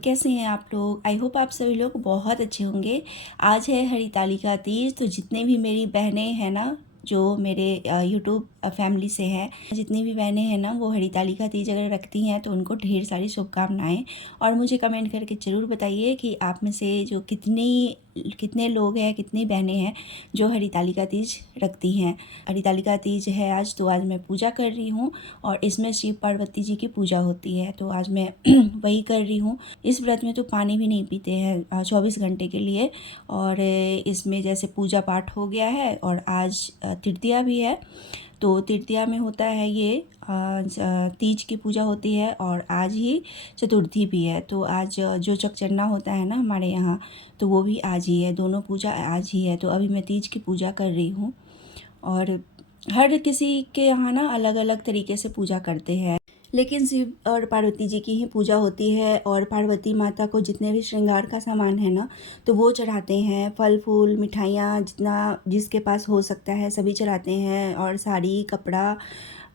कैसे हैं आप लोग। आई होप आप सभी लोग बहुत अच्छे होंगे। आज है हरितालिका तीज, तो जितने भी मेरी बहनें हैं ना, जो मेरे यूट्यूब फैमिली से हैं, जितनी भी बहनें हैं ना, वो हरितालिका तीज अगर रखती हैं तो उनको ढेर सारी शुभकामनाएं। और मुझे कमेंट करके ज़रूर बताइए कि आप में से जो कितने लोग हैं, कितनी बहनें हैं जो हरितालिका तीज रखती हैं। हरितालिका तीज है आज, तो आज मैं पूजा कर रही हूँ और इसमें शिव पार्वती जी की पूजा होती है, तो आज मैं वही कर रही हूँ। इस व्रत में तो पानी भी नहीं पीते हैं 24 घंटे के लिए। और इसमें जैसे पूजा पाठ हो गया है और आज तृतीया भी है, तो तृतीया में होता है ये तीज की पूजा होती है और आज ही चतुर्थी भी है। तो आज जो चकचन्ना होता है ना हमारे यहाँ, तो वो भी आज ही है, दोनों पूजा आज ही है। तो अभी मैं तीज की पूजा कर रही हूँ और हर किसी के यहाँ ना अलग अलग तरीके से पूजा करते हैं, लेकिन शिव और पार्वती जी की ही पूजा होती है। और पार्वती माता को जितने भी श्रृंगार का सामान है ना, तो वो चढ़ाते हैं। फल फूल मिठाइयाँ जितना जिसके पास हो सकता है सभी चढ़ाते हैं। और साड़ी कपड़ा,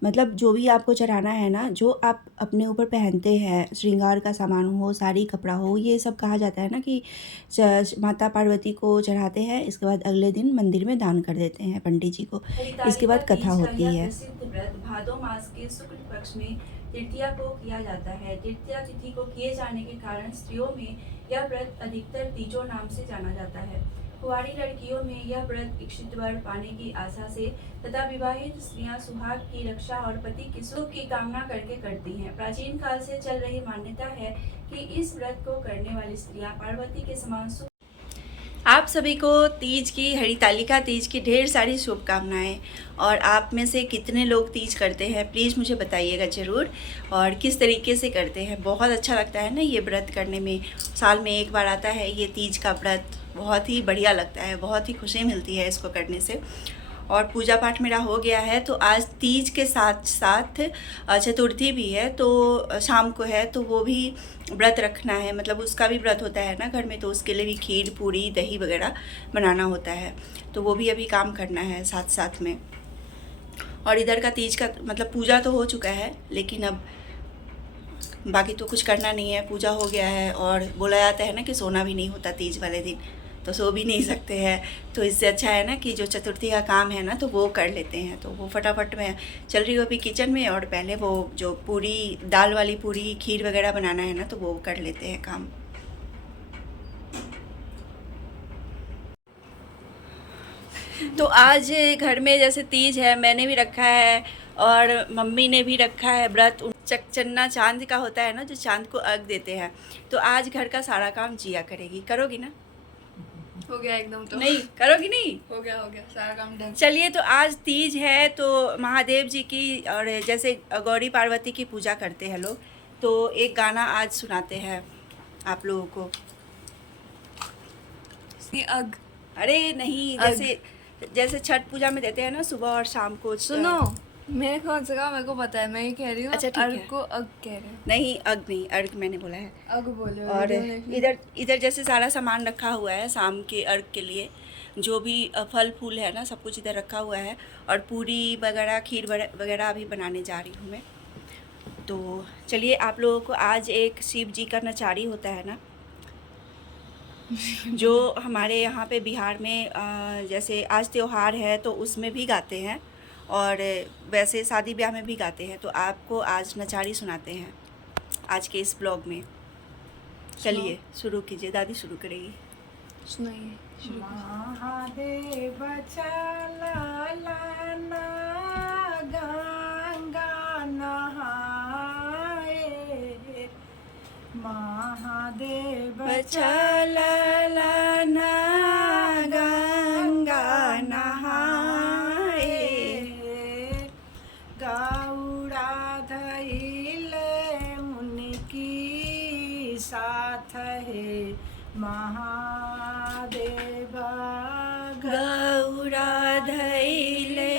मतलब जो भी आपको चढ़ाना है ना, जो आप अपने ऊपर पहनते हैं, श्रृंगार का सामान हो, साड़ी कपड़ा हो, ये सब कहा जाता है ना कि माता पार्वती को चढ़ाते हैं। इसके बाद अगले दिन मंदिर में दान कर देते हैं पंडित जी को। इसके बाद कथा होती है। प्रसिद्ध व्रत भादो मास के शुक्ल पक्ष में तृतीया को किया जाता है। तृतीया तिथि को किए जाने के कारण स्त्रियों में यह व्रत अधिकतर तीजो नाम से जाना जाता है। कुंवारी लड़कियों में यह व्रत इच्छित वर पाने की आशा से तथा विवाहित स्त्रियां सुहाग की रक्षा और पति की सुख की कामना करके करती हैं। प्राचीन काल से चल रही मान्यता है कि इस व्रत को करने वाली स्त्रियां पार्वती के समान सुख। आप सभी को तीज की, हरितालिका तीज की ढेर सारी शुभकामनाएं। और आप में से कितने लोग तीज करते हैं प्लीज़ मुझे बताइएगा ज़रूर, और किस तरीके से करते हैं। बहुत अच्छा लगता है ना ये व्रत करने में, साल में एक बार आता है ये तीज का व्रत, बहुत ही बढ़िया लगता है, बहुत ही खुशी मिलती है इसको करने से। और पूजा पाठ मेरा हो गया है, तो आज तीज के साथ साथ चतुर्थी भी है, तो शाम को है, तो वो भी व्रत रखना है, मतलब उसका भी व्रत होता है ना घर में, तो उसके लिए भी खीर पूरी दही वगैरह बनाना होता है, तो वो भी अभी काम करना है साथ साथ में। और इधर का तीज का मतलब पूजा तो हो चुका है, लेकिन अब बाकी तो कुछ करना नहीं है, पूजा हो गया है। और बोला जाता है ना कि सोना भी नहीं होता तीज वाले दिन, तो सो भी नहीं सकते हैं, तो इससे अच्छा है ना कि जो चतुर्थी का काम है ना तो वो कर लेते हैं। तो वो फटाफट मैं चल रही हूँ अभी किचन में, और पहले वो जो पूरी दाल वाली पूरी खीर वगैरह बनाना है ना, तो वो कर लेते हैं काम। तो आज घर में जैसे तीज है, मैंने भी रखा है और मम्मी ने भी रखा है व्रत। चकचन्ना चांद का होता है ना, जो चांद को अर्घ देते हैं, तो आज घर का सारा काम जिया करेगी। करोगी ना? हो गया एकदम। तो नहीं करोगी? नहीं हो गया सारा काम डन। चलिए, तो आज तीज है तो महादेव जी की और जैसे गौरी पार्वती की पूजा करते हैं लोग, तो एक गाना आज सुनाते हैं आप लोगों को। अग अरे नहीं, जैसे छठ पूजा में देते हैं ना सुबह और शाम को। सुनो, मेरे कौन सा मेरे को पता है, मैं ये कह रही हूँ। अच्छा, ठीक है। अर्घ को अग कह रहे हैं। नहीं, अग नहीं, अर्घ मैंने बोला है। अग बोले। और इधर जैसे सारा सामान रखा हुआ है शाम के अर्घ के लिए, जो भी फल फूल है ना सब कुछ इधर रखा हुआ है। और पूरी वगैरह खीर वगैरह अभी बनाने जा रही हूँ मैं। तो चलिए, आप लोगों को आज एक शिव जी का नचारी होता है ना, जो हमारे यहाँ पे बिहार में जैसे आज त्योहार है तो उसमें भी गाते हैं, और वैसे शादी ब्याह में भी गाते हैं। तो आपको आज नचारी सुनाते हैं आज के इस ब्लॉग में। चलिए शुरू कीजिए, दादी शुरू करेगी। सुनाइए। महादेव चला लाना गंगा नहाए, महादेव चला लाना गंगा नहाए, गौरा धइले उनकी साथ है, महादेव गौरा धइले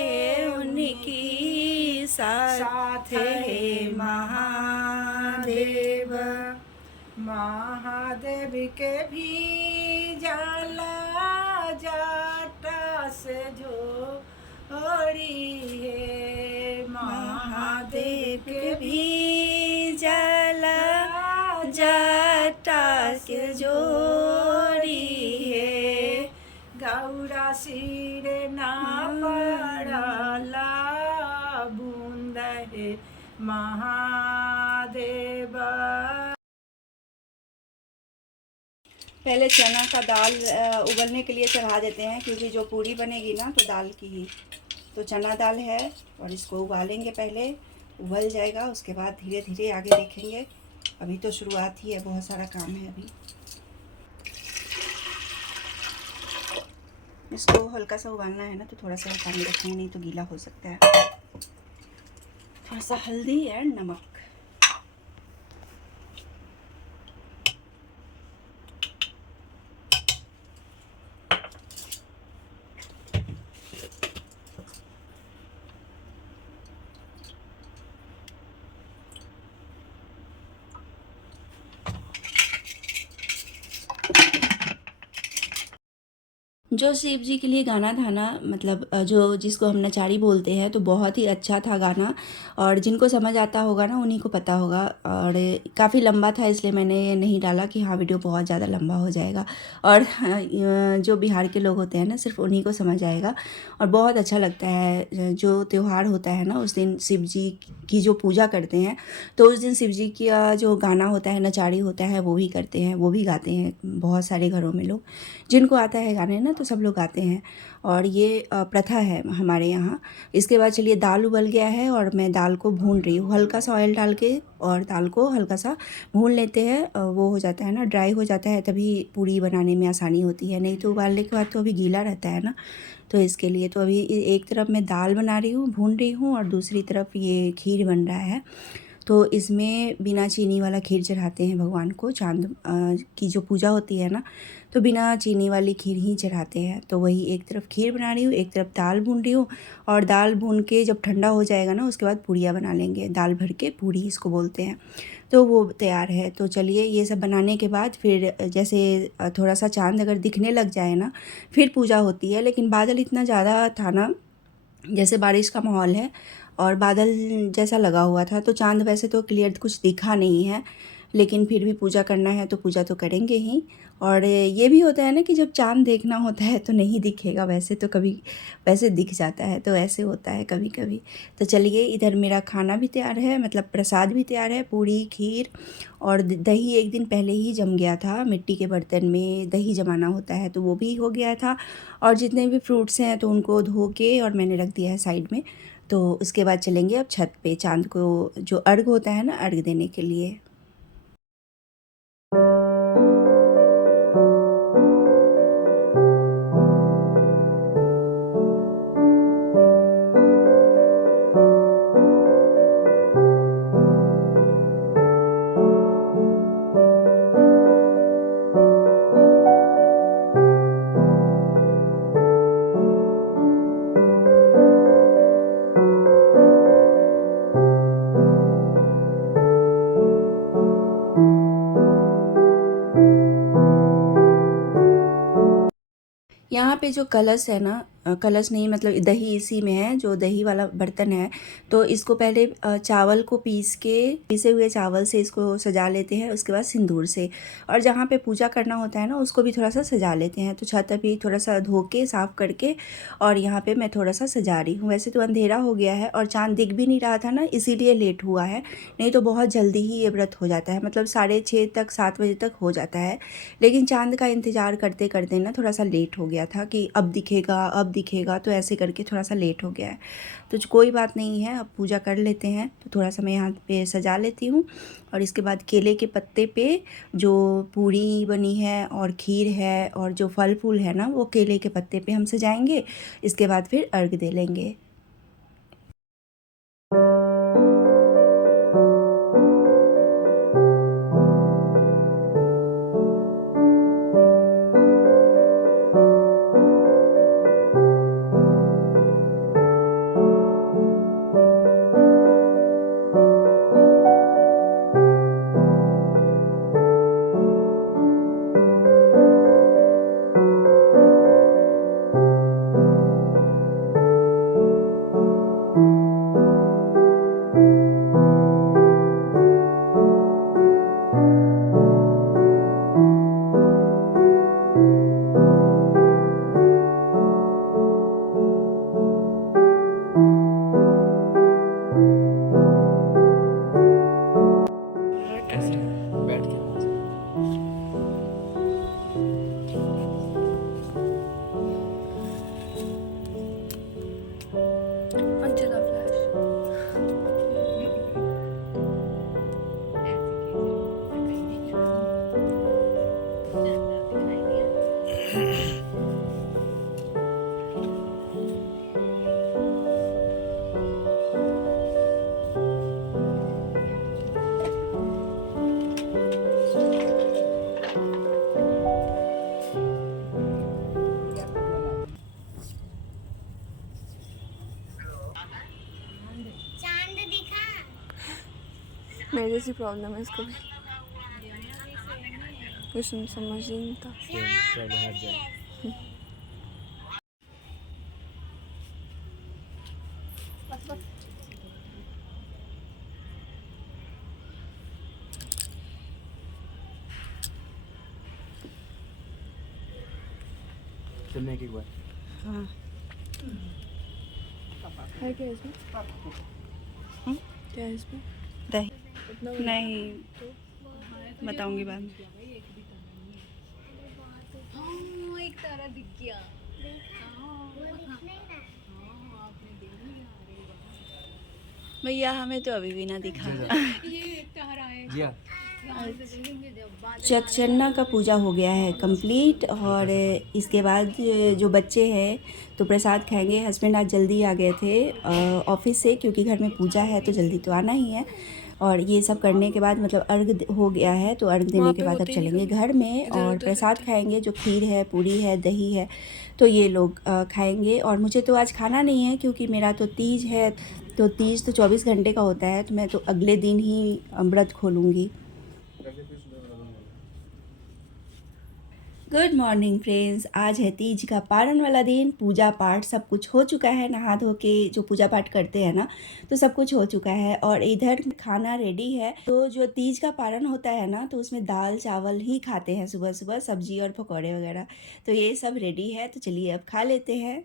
उनकी साथ है, महादेव। महादेव के भी जाला जाटा से जोड़ी है, महादेव के भी जला जाटा के जोरी है गौरा सिर ना पड़ला बूंद है महादेव। पहले चना का दाल उबलने के लिए चढ़ा देते हैं, क्योंकि जो पूरी बनेगी ना तो दाल की ही। तो चना दाल है और इसको उबालेंगे, पहले उबल जाएगा, उसके बाद धीरे धीरे आगे देखेंगे। अभी तो शुरुआत ही है, बहुत सारा काम है अभी। इसको हल्का सा उबालना है ना, तो थोड़ा सा पानी रखेंगे, नहीं तो गीला हो सकता है। थोड़ा सा हल्दी एंड नमक। जो शिव जी के लिए गाना था ना, मतलब जो जिसको हम नचारी बोलते हैं, तो बहुत ही अच्छा था गाना। और जिनको समझ आता होगा ना उन्हीं को पता होगा। और काफ़ी लंबा था, इसलिए मैंने नहीं डाला कि हाँ वीडियो बहुत ज़्यादा लंबा हो जाएगा। और जो बिहार के लोग होते हैं ना, सिर्फ उन्हीं को समझ आएगा। और बहुत अच्छा लगता है, जो त्यौहार होता है ना उस दिन शिव जी की जो पूजा करते हैं, तो उस दिन शिव जी का जो गाना होता है, नचारी होता है, वो भी करते हैं, वो भी गाते हैं बहुत सारे घरों में लोग। जिनको आता है गाने ना, तो सब लोग गाते हैं। और ये प्रथा है हमारे यहाँ। इसके बाद चलिए, दाल उबल गया है और मैं दाल को भून रही हूँ, हल्का सा ऑयल डाल के। और दाल को हल्का सा भून लेते हैं, वो हो जाता है ना, ड्राई हो जाता है, तभी पूरी बनाने में आसानी होती है। नहीं तो उबालने के बाद तो अभी गीला रहता है ना, तो इसके लिए। तो अभी एक तरफ मैं दाल बना रही हूँ, भून रही हूँ, और दूसरी तरफ ये खीर बन रहा है। तो इसमें बिना चीनी वाला खीर चढ़ाते हैं भगवान को। चांद की जो पूजा होती है ना, तो बिना चीनी वाली खीर ही चढ़ाते हैं। तो वही एक तरफ खीर बना रही हूँ, एक तरफ दाल भून रही हूँ। और दाल भून के जब ठंडा हो जाएगा ना, उसके बाद पूड़ियाँ बना लेंगे। दाल भर के पूड़ी इसको बोलते हैं। तो वो तैयार है। तो चलिए, ये सब बनाने के बाद फिर जैसे थोड़ा सा चाँद अगर दिखने लग जाए ना, फिर पूजा होती है। लेकिन बादल इतना ज़्यादा था ना, जैसे बारिश का माहौल है और बादल जैसा लगा हुआ था, तो चाँद वैसे तो क्लियर कुछ दिखा नहीं है, लेकिन फिर भी पूजा करना है तो पूजा तो करेंगे ही। और ये भी होता है ना कि जब चाँद देखना होता है तो नहीं दिखेगा, वैसे तो कभी वैसे दिख जाता है, तो ऐसे होता है कभी कभी। तो चलिए, इधर मेरा खाना भी तैयार है, मतलब प्रसाद भी तैयार है, पूड़ी खीर। और दही एक दिन पहले ही जम गया था, मिट्टी के बर्तन में दही जमाना होता है, तो वो भी हो गया था। और जितने भी फ्रूट्स हैं तो उनको धो के और मैंने रख दिया है साइड में। तो उसके बाद चलेंगे अब छत पे, चाँद को जो अर्घ होता है ना, अर्घ देने के लिए। यहाँ पे जो कलश है ना, कलश नहीं मतलब दही इसी में है, जो दही वाला बर्तन है। तो इसको पहले चावल को पीसे हुए चावल से इसको सजा लेते हैं, उसके बाद सिंदूर से। और जहाँ पे पूजा करना होता है ना, उसको भी थोड़ा सा सजा लेते हैं। तो छत अभी थोड़ा सा धो के साफ़ करके और यहाँ पे मैं थोड़ा सा सजा रही हूँ। वैसे तो अंधेरा हो गया है और चाँद दिख भी नहीं रहा था ना, इसीलिए लेट हुआ है। नहीं तो बहुत जल्दी ही ये व्रत हो जाता है, मतलब 6:30 तक 7 बजे तक हो जाता है। लेकिन चाँद का इंतज़ार करते करते ना थोड़ा सा लेट हो गया था, कि अब दिखेगा, तो ऐसे करके थोड़ा सा लेट हो गया है। तो कोई बात नहीं है, अब पूजा कर लेते हैं। तो थोड़ा सा मैं यहाँ पे सजा लेती हूँ। और इसके बाद केले के पत्ते पे जो पूड़ी बनी है और खीर है और जो फल फूल है ना, वो केले के पत्ते पे हम सजाएंगे। इसके बाद फिर अर्घ दे लेंगे। मेरे जैसी प्रॉब्लम है इसको भी, कुछ समझ ही नहीं था। चलने की बात। हाँ है क्या इसमें? क्या है इसमें? दही नहीं, बताऊंगी बाद में। एक तारा दिख गया। भैया हमें तो अभी भी ना दिखा। ये तारा है। जी हाँ। चकचन्ना का पूजा हो गया है कंप्लीट, और इसके बाद जो बच्चे हैं तो प्रसाद खाएंगे। हस्बैंड आज जल्दी आ गए थे ऑफिस से, क्योंकि घर में पूजा है तो जल्दी तो आना ही है। और ये सब करने के बाद मतलब अर्घ हो गया है, तो अर्घ देने के बाद अब चलेंगे घर में और प्रसाद खाएंगे। जो खीर है, पूरी है, दही है, तो ये लोग खाएंगे। और मुझे तो आज खाना नहीं है क्योंकि मेरा तो तीज है, तो तीज तो 24 घंटे का होता है, तो मैं तो अगले दिन ही व्रत खोलूँगी। गुड मॉर्निंग फ्रेंड्स, आज है तीज का पारण वाला दिन। पूजा पाठ सब कुछ हो चुका है, नहा धो के जो पूजा पाठ करते हैं ना, तो सब कुछ हो चुका है। और इधर खाना रेडी है। तो जो तीज का पारण होता है ना, तो उसमें दाल चावल ही खाते हैं सुबह सुबह, सब्जी और पकौड़े वगैरह। तो ये सब रेडी है, तो चलिए अब खा लेते हैं।